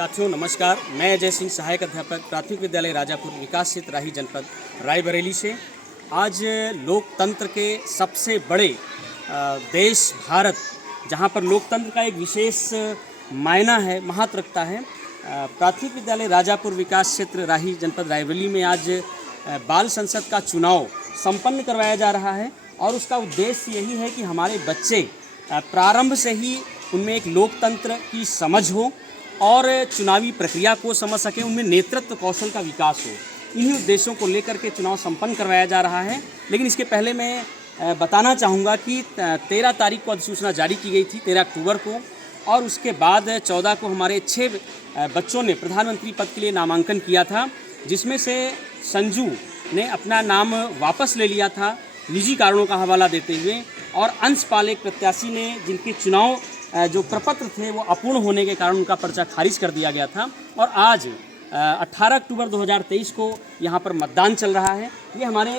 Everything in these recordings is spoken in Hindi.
साथियों नमस्कार, मैं अजय सिंह, सहायक अध्यापक प्राथमिक विद्यालय राजापुर, विकास क्षेत्र राही, जनपद रायबरेली से। आज लोकतंत्र के सबसे बड़े देश भारत, जहां पर लोकतंत्र का एक विशेष मायना है, महत्व रखता है, प्राथमिक विद्यालय राजापुर, विकास क्षेत्र राही, जनपद रायबरेली में आज बाल संसद का चुनाव संपन्न करवाया जा रहा है। और उसका उद्देश्य यही है कि हमारे बच्चे प्रारंभ से ही उनमें एक लोकतंत्र की समझ हो और चुनावी प्रक्रिया को समझ सकें, उनमें नेतृत्व कौशल का विकास हो। इन्हीं उद्देश्यों को लेकर के चुनाव संपन्न करवाया जा रहा है। लेकिन इसके पहले मैं बताना चाहूँगा कि 13 तारीख को अधिसूचना जारी की गई थी, 13 अक्टूबर को, और उसके बाद 14 को हमारे 6 बच्चों ने प्रधानमंत्री पद के लिए नामांकन किया था, जिसमें से संजू ने अपना नाम वापस ले लिया था निजी कारणों का हवाला देते हुए, और अंशपाल एक प्रत्याशी ने, जिनके चुनाव जो प्रपत्र थे वो अपूर्ण होने के कारण उनका पर्चा खारिज कर दिया गया था। और आज 18 अक्टूबर 2023 को यहाँ पर मतदान चल रहा है। ये हमारे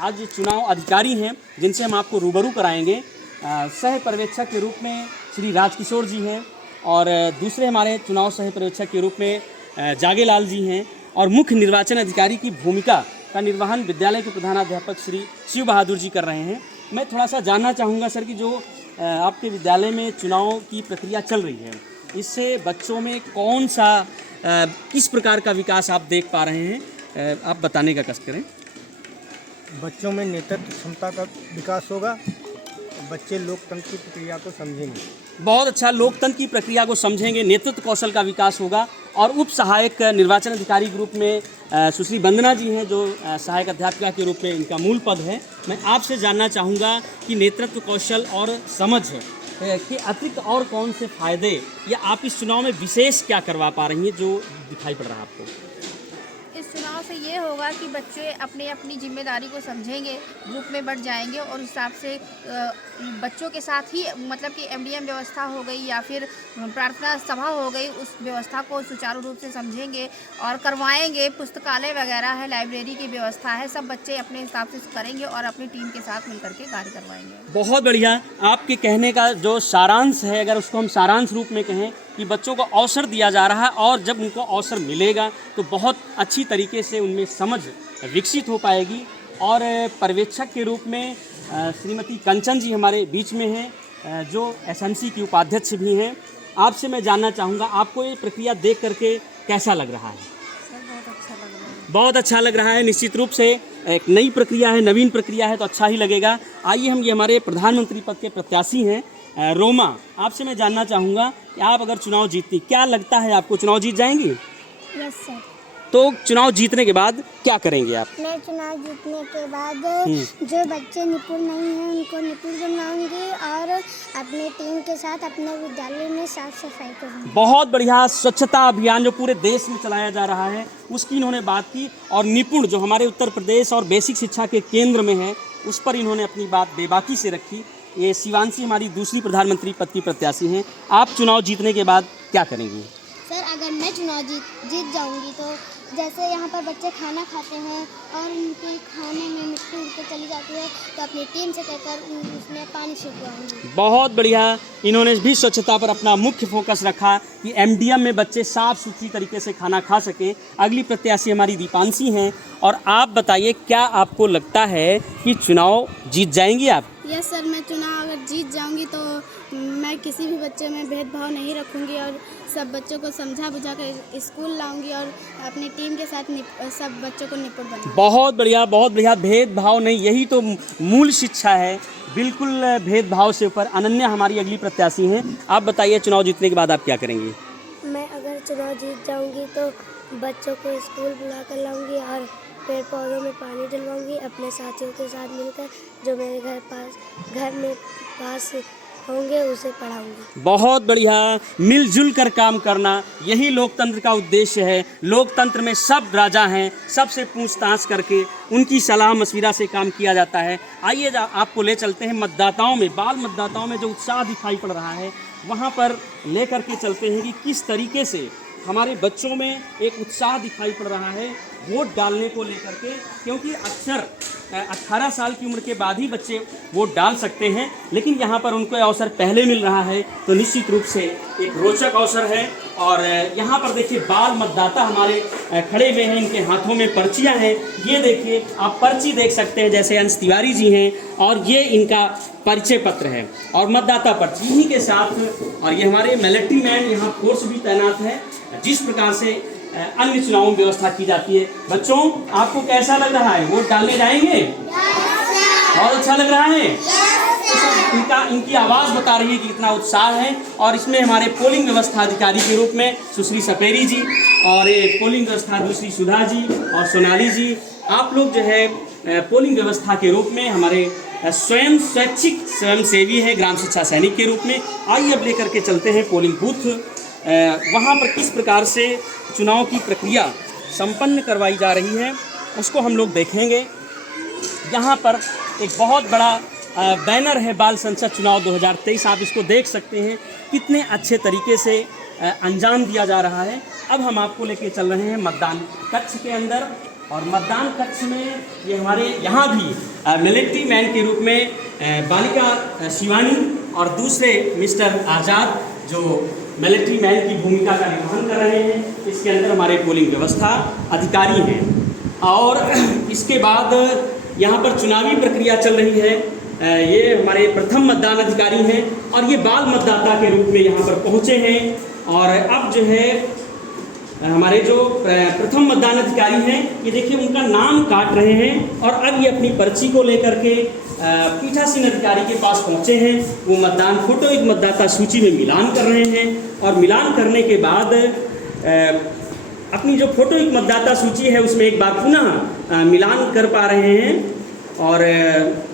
आज चुनाव अधिकारी हैं, जिनसे हम आपको रूबरू कराएंगे। सह पर्यवेक्षक के रूप में श्री राजकिशोर जी हैं, और दूसरे हमारे चुनाव सह पर्यवेक्षक के रूप में जागेलाल जी हैं, और मुख्य निर्वाचन अधिकारी की भूमिका का निर्वहन विद्यालय के प्रधानाध्यापक श्री शिव बहादुर जी कर रहे हैं। मैं थोड़ा सा जानना चाहूँगा सर कि जो आपके विद्यालय में चुनाव की प्रक्रिया चल रही है, इससे बच्चों में कौन सा किस प्रकार का विकास आप देख पा रहे हैं, आप बताने का कष्ट करें। बच्चों में नेतृत्व क्षमता का विकास होगा, बच्चे लोकतंत्र की प्रक्रिया को समझेंगे। बहुत अच्छा, लोकतंत्र की प्रक्रिया को समझेंगे, नेतृत्व कौशल का विकास होगा। और उप सहायक निर्वाचन अधिकारी ग्रुप में सुश्री वंदना जी हैं, जो सहायक अध्यापिका के रूप में इनका मूल पद है। मैं आपसे जानना चाहूँगा कि नेतृत्व कौशल और समझ के अतिरिक्त और कौन से फायदे या आप इस चुनाव में विशेष क्या करवा पा रही हैं जो दिखाई पड़ रहा है आपको। इस चुनाव से ये होगा कि बच्चे अपनी जिम्मेदारी को समझेंगे, ग्रुप में बढ़ जाएंगे, और उस हिसाब से बच्चों के साथ ही, मतलब कि एमडीएम व्यवस्था हो गई या फिर प्रार्थना सभा हो गई, उस व्यवस्था को सुचारू रूप से समझेंगे और करवाएंगे। पुस्तकालय वगैरह है, लाइब्रेरी की व्यवस्था है, सब बच्चे अपने हिसाब से करेंगे और अपनी टीम के साथ मिलकर के कार्य करवाएंगे। बहुत बढ़िया, आपके कहने का जो सारांश है, अगर उसको हम सारांश रूप में कहें कि बच्चों को अवसर दिया जा रहा है, और जब उनको अवसर मिलेगा तो बहुत अच्छी तरीके से उनमें समझ विकसित हो पाएगी। और पर्यवेक्षक के रूप में श्रीमती कंचन जी हमारे बीच में हैं, जो एसएमसी की उपाध्यक्ष भी हैं। आपसे मैं जानना चाहूँगा, आपको ये प्रक्रिया देख करके कैसा लग रहा है। सर बहुत अच्छा लग रहा है। बहुत अच्छा लग रहा है। निश्चित रूप से एक नई प्रक्रिया है, नवीन प्रक्रिया है, तो अच्छा ही लगेगा। आइए हम, ये हमारे प्रधानमंत्री पद के प्रत्याशी हैं रोमा, आपसे मैं जानना चाहूँगा कि आप अगर चुनाव जीतती, क्या लगता है आपको, चुनाव जीत जाएंगी? Yes sir. तो चुनाव जीतने के बाद क्या करेंगे आप? मैं चुनाव जीतने के बाद जो बच्चे निपुण नहीं हैं उनको निपुण बनाऊंगी, और अपनी टीम के साथ अपने विद्यालय में साफ सफाई करूंगी। बहुत बढ़िया, स्वच्छता अभियान जो पूरे देश में चलाया जा रहा है उसकी इन्होंने बात की, और निपुण जो हमारे उत्तर प्रदेश और बेसिक शिक्षा के केंद्र में है उस पर इन्होंने अपनी बात बेबाकी से रखी। ये शिवांशी हमारी दूसरी प्रधानमंत्री पद की प्रत्याशी हैं। आप चुनाव जीतने के बाद क्या करेंगी? सर अगर मैं चुनाव जीत जाऊंगी तो जैसे यहाँ पर बच्चे खाना खाते हैं और उनके खाने में मिट्टी उड़ चली जाती है, तो अपनी टीम से कहकर उसमें पानी छिड़कवाऊंगी। बहुत बढ़िया, इन्होंने भी स्वच्छता पर अपना मुख्य फोकस रखा कि एमडीएम में बच्चे साफ सुथरी तरीके से खाना खा सकें। अगली प्रत्याशी हमारी दीपांशी हैं, और आप बताइए, क्या आपको लगता है कि चुनाव जीत जाएंगी आप? यस सर, मैं चुनाव अगर जीत जाऊंगी तो मैं किसी भी बच्चे में भेदभाव नहीं रखूंगी, और सब बच्चों को समझा बुझा कर स्कूल लाऊंगी, और अपनी टीम के साथ सब बच्चों को निपुण बनाऊंगी। बहुत बढ़िया, बहुत बढ़िया। भेदभाव नहीं, यही तो मूल शिक्षा है, बिल्कुल भेदभाव से ऊपर। अनन्या हमारी अगली प्रत्याशी हैं। आप बताइए, चुनाव जीतने के बाद आप क्या करेंगी? मैं अगर चुनाव जीत जाऊंगी तो बच्चों को स्कूल बुला कर लाऊंगी और पेड़ पौधों में पानी डलवाऊंगी, अपने साथियों के साथ मिलकर जो मेरे घर में पास होंगे उसे पढ़ाऊंगी। बहुत बढ़िया, मिलजुल कर काम करना, यही लोकतंत्र का उद्देश्य है। लोकतंत्र में सब राजा हैं, सबसे पूछताछ करके उनकी सलाह मशविरा से काम किया जाता है। आइए आपको ले चलते हैं मतदाताओं में, बाल मतदाताओं में जो उत्साह दिखाई पड़ रहा है, वहाँ पर ले करके चलते हैं कि किस तरीके से हमारे बच्चों में एक उत्साह दिखाई पड़ रहा है वोट डालने को लेकर के। क्योंकि अक्सर 18 साल की उम्र के बाद ही बच्चे वोट डाल सकते हैं, लेकिन यहाँ पर उनको अवसर पहले मिल रहा है, तो निश्चित रूप से एक रोचक अवसर है। और यहाँ पर देखिए बाल मतदाता हमारे खड़े हुए हैं, इनके हाथों में पर्चियाँ हैं। ये देखिए आप पर्ची देख सकते हैं, जैसे अंश तिवारी जी हैं, और ये इनका परिचय पत्र है और मतदाता पर्ची इन्हीं के साथ। और ये हमारे मिलिट्री मैन यहाँ फोर्स भी तैनात है। जिस प्रकार से अन्य चुनावों में व्यवस्था की जाती है। बच्चों, आपको कैसा लग रहा है? वोट डालने जाएंगे? बहुत अच्छा लग रहा है। इनकी आवाज़ बता रही है कि कितना उत्साह है। और इसमें हमारे पोलिंग व्यवस्था अधिकारी के रूप में सुश्री सपेरी जी, और पोलिंग व्यवस्था दूसरी सुधा जी और सोनाली जी, आप लोग जो है पोलिंग व्यवस्था के रूप में हमारे स्वयं स्वैच्छिक स्वयंसेवी है ग्राम शिक्षा सैनिक के रूप में। आइए अब लेकर के चलते हैं पोलिंग बूथ, वहाँ पर किस प्रकार से चुनाव की प्रक्रिया संपन्न करवाई जा रही है उसको हम लोग देखेंगे। यहाँ पर एक बहुत बड़ा बैनर है बाल संसद चुनाव 2023, आप इसको देख सकते हैं कितने अच्छे तरीके से अंजाम दिया जा रहा है। अब हम आपको लेके चल रहे हैं मतदान कक्ष के अंदर, और मतदान कक्ष में ये हमारे यहाँ भी मिलिट्री मैन के रूप में बालिका शिवानी और दूसरे मिस्टर आज़ाद जो मिलिट्री मैन की भूमिका का निर्वहन कर रहे हैं। इसके अंदर हमारे पोलिंग व्यवस्था अधिकारी हैं। और इसके बाद यहाँ पर चुनावी प्रक्रिया चल रही है। ये हमारे प्रथम मतदान अधिकारी हैं और ये बाल मतदाता के रूप में यहाँ पर पहुँचे हैं। और अब जो है हमारे जो प्रथम मतदान अधिकारी हैं, ये देखिए उनका नाम काट रहे हैं और अब ये अपनी पर्ची को लेकर के पीठासीन अधिकारी के पास पहुंचे हैं। वो मतदान फोटोयुक्त मतदाता सूची में मिलान कर रहे हैं और मिलान करने के बाद अपनी जो फोटोयुक्त मतदाता सूची है उसमें एक बार पुनः मिलान कर पा रहे हैं। और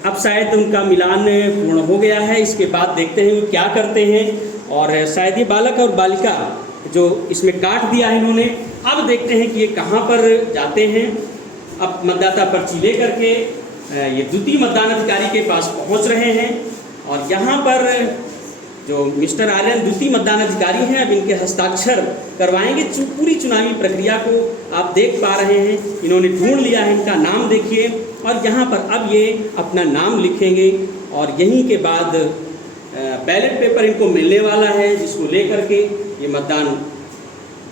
अब शायद उनका मिलान पूर्ण हो गया है। इसके बाद देखते हैं वो क्या करते हैं। और शायद ये बालक और बालिका जो इसमें काट दिया है इन्होंने, अब देखते हैं कि ये कहाँ पर जाते हैं। अब मतदाता पर्ची ले करके ये द्वितीय मतदान अधिकारी के पास पहुंच रहे हैं। और यहाँ पर जो मिस्टर आर्यन द्वितीय मतदान अधिकारी हैं, अब इनके हस्ताक्षर करवाएंगे। पूरी चुनावी प्रक्रिया को आप देख पा रहे हैं, इन्होंने ढूंढ लिया है, इनका नाम देखिए। और यहाँ पर अब ये अपना नाम लिखेंगे और यहीं के बाद बैलेट पेपर इनको मिलने वाला है, जिसको लेकर के ये मतदान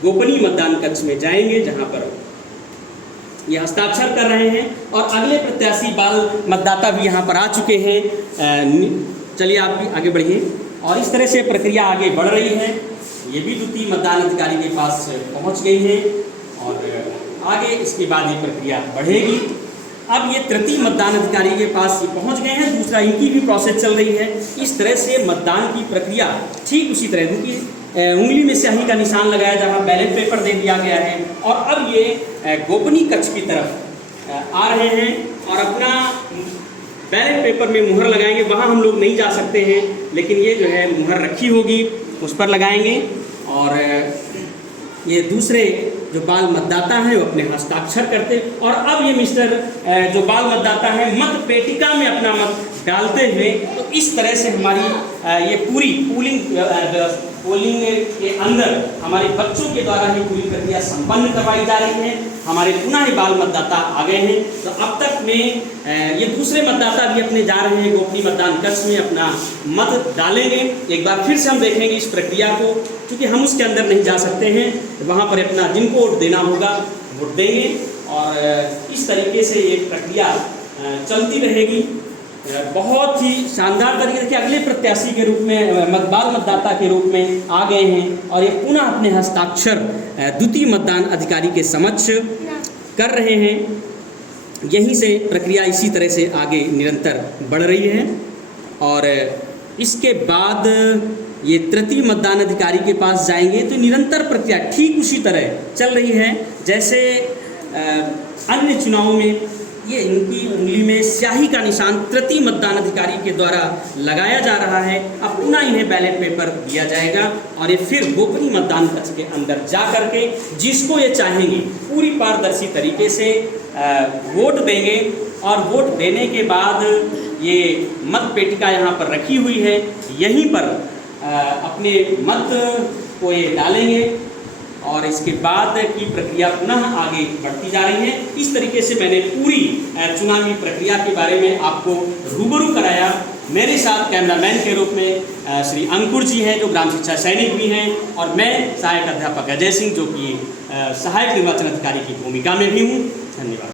गोपनीय मतदान कक्ष में जाएंगे, जहाँ पर ये हस्ताक्षर कर रहे हैं। और अगले प्रत्याशी बाल मतदाता भी यहाँ पर आ चुके हैं। चलिए आप भी आगे बढ़िए। और इस तरह से प्रक्रिया आगे बढ़ रही है। ये भी द्वितीय मतदान अधिकारी के पास पहुँच गई हैं और आगे इसके बाद ये प्रक्रिया बढ़ेगी। अब ये तृतीय मतदान अधिकारी के पास ये पहुंच गए हैं, दूसरा इनकी भी प्रोसेस चल रही है। इस तरह से मतदान की प्रक्रिया ठीक उसी तरह की उंगली में स्याही का निशान लगाया, जहां बैलेट पेपर दे दिया गया है। और अब ये गोपनीय कक्ष की तरफ आ रहे हैं और अपना बैलेट पेपर में मुहर लगाएंगे। वहां हम लोग नहीं जा सकते हैं, लेकिन ये जो है मुहर रखी होगी उस पर लगाएंगे। और ये दूसरे जो बाल मतदाता हैं वो अपने हस्ताक्षर करते। और अब ये मिस्टर जो बाल मतदाता हैं मत पेटिका में अपना मत डालते हुए, तो इस तरह से हमारी ये पूरी पोलिंग के अंदर हमारे बच्चों के द्वारा ही पूरी प्रक्रिया संपन्न करवाई जा रही है। हमारे पुनः ही बाल मतदाता आ गए हैं। तो अब तक में ये दूसरे मतदाता भी अपने जा रहे हैं गोपनीय मतदान कक्ष में अपना मत डालेंगे। एक बार फिर से हम देखेंगे इस प्रक्रिया को, क्योंकि हम उसके अंदर नहीं जा सकते हैं। वहाँ पर अपना जिनको वोट देना होगा वोट देंगे। और इस तरीके से ये प्रक्रिया चलती रहेगी। बहुत ही शानदार तरीके से अगले प्रत्याशी के रूप में बाल मतदाता के रूप में आ गए हैं और ये पुनः अपने हस्ताक्षर द्वितीय मतदान अधिकारी के समक्ष कर रहे हैं। यहीं से प्रक्रिया इसी तरह से आगे निरंतर बढ़ रही है। और इसके बाद ये तृतीय मतदान अधिकारी के पास जाएंगे, तो निरंतर प्रक्रिया ठीक उसी तरह चल रही है जैसे अन्य चुनावों में। ये इनकी उंगली में स्याही का निशान तृतीय मतदान अधिकारी के द्वारा लगाया जा रहा है। अब पुनः इन्हें बैलेट पेपर दिया जाएगा और ये फिर गोपनीय मतदान कक्ष के अंदर जा करके जिसको ये चाहेंगे पूरी पारदर्शी तरीके से वोट देंगे। और वोट देने के बाद ये मत पेटिका यहाँ पर रखी हुई है, यहीं पर अपने मत को ये डालेंगे और इसके बाद की प्रक्रिया पुनः आगे बढ़ती जा रही है। इस तरीके से मैंने पूरी चुनावी प्रक्रिया के बारे में आपको रूबरू कराया। मेरे साथ कैमरामैन के रूप में श्री अंकुर जी हैं, जो ग्राम शिक्षा सैनिक भी हैं, और मैं सहायक अध्यापक अजय सिंह, जो कि सहायक निर्वाचन अधिकारी की भूमिका में भी हूँ। धन्यवाद।